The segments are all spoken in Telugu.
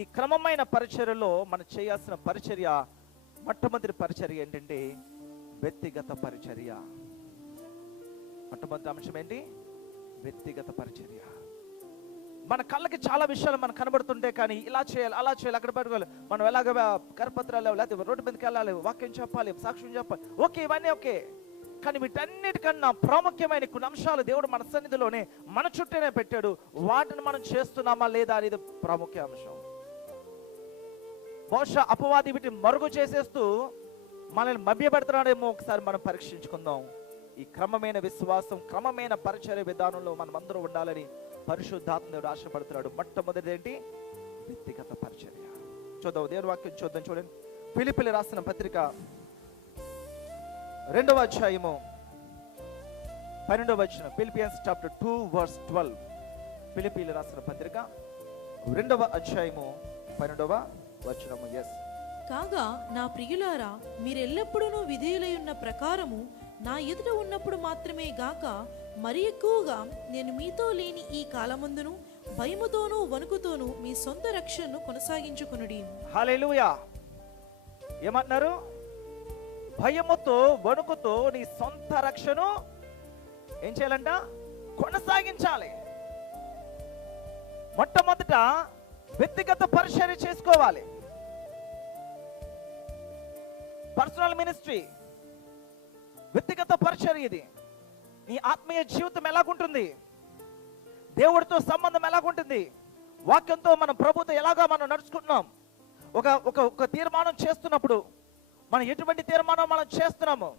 ఈ క్రమమైన పరిచర్యలో మనం చేయాల్సిన పరిచర్య, మొట్టమొదటి పరిచర్య ఏంటంటే వ్యక్తిగత పరిచర్య. మొట్టమొదటి అంశం ఏంటి? వ్యక్తిగత పరిచర్య. మన కళ్ళకి చాలా విషయాలు మనకు కనబడుతుంటే, కానీ ఇలా చేయాలి, అలా చేయాలి, అక్కడ పెట్టుకోవాలి, మనం ఎలాగ కరపత్రాలు లేకపోతే రోడ్డు మీదకి వెళ్ళాలి, వాక్యం చెప్పాలి, సాక్ష్యం చెప్పాలి, ఓకే, ఇవన్నీ ఓకే. కానీ వీటన్నిటికన్నా ప్రాముఖ్యమైన కొన్ని అంశాలు దేవుడు మన సన్నిధిలోనే మన చుట్టూనే పెట్టాడు. వాటిని మనం చేస్తున్నామా లేదా అనేది ప్రాముఖ్య అంశం. బహుశా అపవాది వీటిని మరుగు చేసేస్తూ మనల్ని మభ్యపెడుతున్నాడేమో. ఒకసారి మనం పరీక్షించుకుందాం. ఈ క్రమమైన విశ్వాసం, క్రమమైన పరిచర్య విధానంలో మనం అందరూ ఉండాలని పరిశుద్ధాత్మ దేవుడు ఆశపడుతున్నాడు. మొట్టమొదటి ఏంటి? వ్యక్తిగత పరిచర్య. చూద్దాం, దేవుని వాక్యం చూద్దాం. చూడండి, ఫిలిప్పీయులకు రాసిన పత్రిక 2వ అధ్యాయము 12వ వచనం. Philippians chapter 2 verse 12. ఫిలిప్పీయులకు రాసిన పత్రిక 2వ అధ్యాయము 12వ వచనము. ఎస్. కాగా నా ప్రియులారా, మీరెల్లప్పుడూ విధేయులై ఉన్న ప్రకారము నా ఎదుట ఉన్నప్పుడు మాత్రమే గాక మరి ఎక్కువగా నేను మీతో లేని ఈ కాలమందును భయముతోనూ వణుకుతోనూ మీ సొంత రక్షణను కొనసాగించుకొనుడి. హల్లెలూయా. ఏమంటున్నారు? భయముతో వణుకుతో నీ సొంత రక్షను ఏం చేయాలంట? కొనసాగించాలి. మొట్టమొదట వ్యక్తిగత పరిచర్య చేసుకోవాలి. పర్సనల్ మినిస్ట్రీ, వ్యక్తిగత పరిచర్య. ఇది నీ ఆత్మీయ జీవితం ఎలాగుంటుంది? దేవుడితో సంబంధం ఎలాగుంటుంది? వాక్యంతో మనం ప్రభుతో ఎలాగా మనం నడుచుకుంటున్నాం? ఒక తీర్మానం చేస్తున్నప్పుడు మనం ఎటువంటి తీర్మానం మనం చేస్తున్నాము?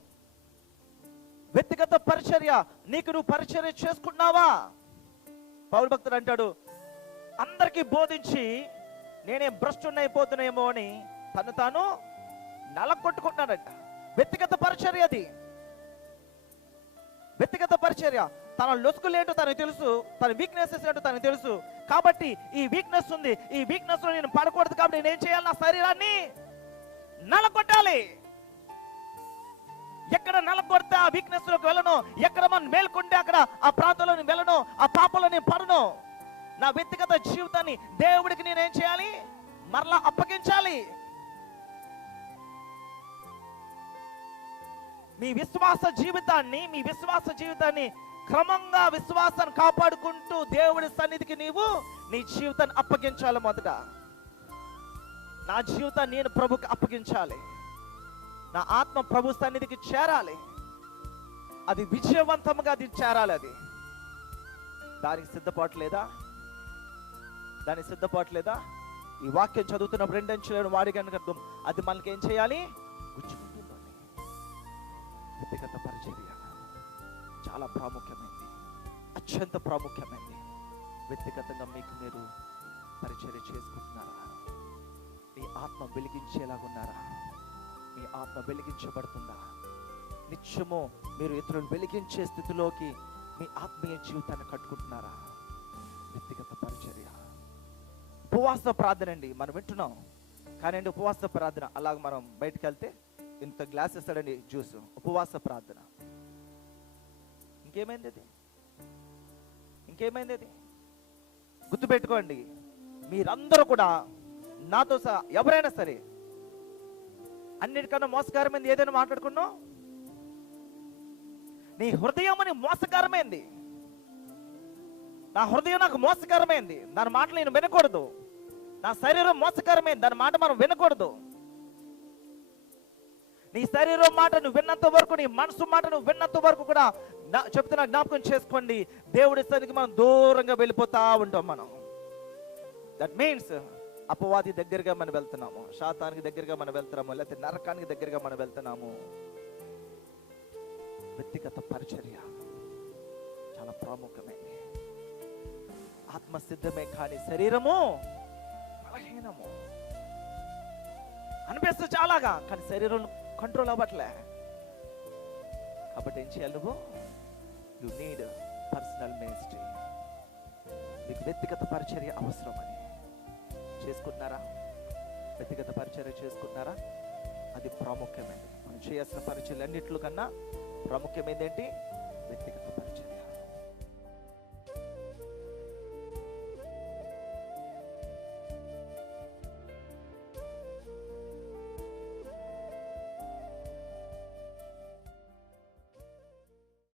వ్యక్తిగత పరిచర్య. నీకు నువ్వు పరిచర్య చేసుకుంటున్నావా? పౌలు భక్తుడు అంటాడు, అందరికీ బోధించి నేనే భ్రష్టునైపోతున్నాయేమో అని తను తాను నలగొట్టుకుంటున్నాడంట. వ్యక్తిగత పరిచర్య అది. వ్యక్తిగత పరిచర్య. తన లొసుకులు ఏంటో తనకు తెలుసు, తన వీక్నెసెస్ ఏంటో తనకు తెలుసు. కాబట్టి ఈ వీక్నెస్ ఉంది, ఈ వీక్నెస్ లో నేను పడకూడదు, కాబట్టి నేను ఏం చేయాలి? నా శరీరాన్ని నలగొట్టాలి. ఎక్కడ నలగొడితే ఆ వీక్నెస్ లోకి వెళ్ళను, ఎక్కడ మనం మేల్కొంటే అక్కడ ఆ ప్రాంతంలో నేను వెళ్ళను, ఆ పాపంలో నేను పడను. నా వ్యక్తిగత జీవితాన్ని దేవుడికి నేనేం చేయాలి? మరలా అప్పగించాలి. మీ విశ్వాస జీవితాన్ని క్రమంగా విశ్వాసాన్ని కాపాడుకుంటూ దేవుడి సన్నిధికి నీవు నీ జీవితాన్ని అప్పగించాలి. మొదట నా జీవితాన్ని నేను ప్రభుకి అప్పగించాలి. నా ఆత్మ ప్రభు సన్నిధికి చేరాలి. అది విజయవంతంగా అది చేరాలి. అది దానికి సిద్ధపాటు లేదా? ఈ వాక్యం చదువుతున్నప్పుడు రెండంచులను వాడి కనుక అది మనకి ఏం చేయాలి? గుచ్చుకుంటుంది. వ్యక్తిగత పరిచర్య చాలా ప్రాముఖ్యమైనది, అత్యంత ప్రాముఖ్యమైనది. వ్యక్తిగతంగా మీకు మీరు పరిచర్య చేసుకుంటున్నారా? మీ ఆత్మ వెలిగించేలాగున్నారా? మీ ఆత్మ వెలిగించబడుతుందా? నిత్యము మీరు ఇతరులు వెలిగించే స్థితిలోకి మీ ఆత్మీయ జీవితాన్ని కట్టుకుంటున్నారా? వ్యక్తిగత పరిచర్య. ఉపవాస ప్రార్థన అండి మనం వింటున్నాం, కానీ అండి ఉపవాస ప్రార్థన అలాగ మనం బయటకు వెళ్తే ఇంత గ్లాస్ ఇస్తాడండి జ్యూస్. ఉపవాస ప్రార్థన ఇంకేమైంది అది? గుర్తుపెట్టుకోండి, మీరందరూ కూడా నాతో సహా ఎవరైనా సరే అన్నిటికన్నా మోసకరమైంది ఏదైనా మాట్లాడుకున్నాం. నీ హృదయం అని మోసకరమైంది. నా హృదయం నాకు మోసకరమైంది, దాని మాటలు నేను వినకూడదు. నా శరీరం మోసకరమైంది, దాని మాట మనం వినకూడదు. నీ శరీరం మాట నువ్వు విన్నంత వరకు, నీ మనసు మాట నువ్వు విన్నంత వరకు కూడా చెప్తున్నా, జ్ఞాపకం చేసుకోండి, దేవుడి సన్నిధికి మనం దూరంగా వెళ్ళిపోతా ఉంటాం. మనం దట్ మీన్స్ అపవాది దగ్గరగా మనం వెళ్తున్నాము, శాతానికి దగ్గరగా మనం వెళ్తున్నాము, లేకపోతే నరకానికి దగ్గరగా మనం వెళ్తున్నాము. వ్యక్తిగత పరిచర్య చాలా ప్రాముఖ్యమైనది. ఆత్మ సిద్ధమే కానీ శరీరము బలహీనము అనిపిస్తుంది చాలాగా, కానీ శరీరం కంట్రోల్ అవ్వట్లే. కాబట్టి ఏం చేయాలి? నువ్వు యు నీడ్ పర్సనల్ మినిస్ట్రీ. మీకు వ్యక్తిగత పరిచర్య అవసరం. అని చేసుకుంటున్నారా? వ్యక్తిగత పరిచర్య చేసుకుంటున్నారా? అది ప్రాముఖ్యమైనది. మనం చేయాల్సిన పరిచర్యలు అన్నింటిలో కన్నా ప్రాముఖ్యమైనది ఏంటి?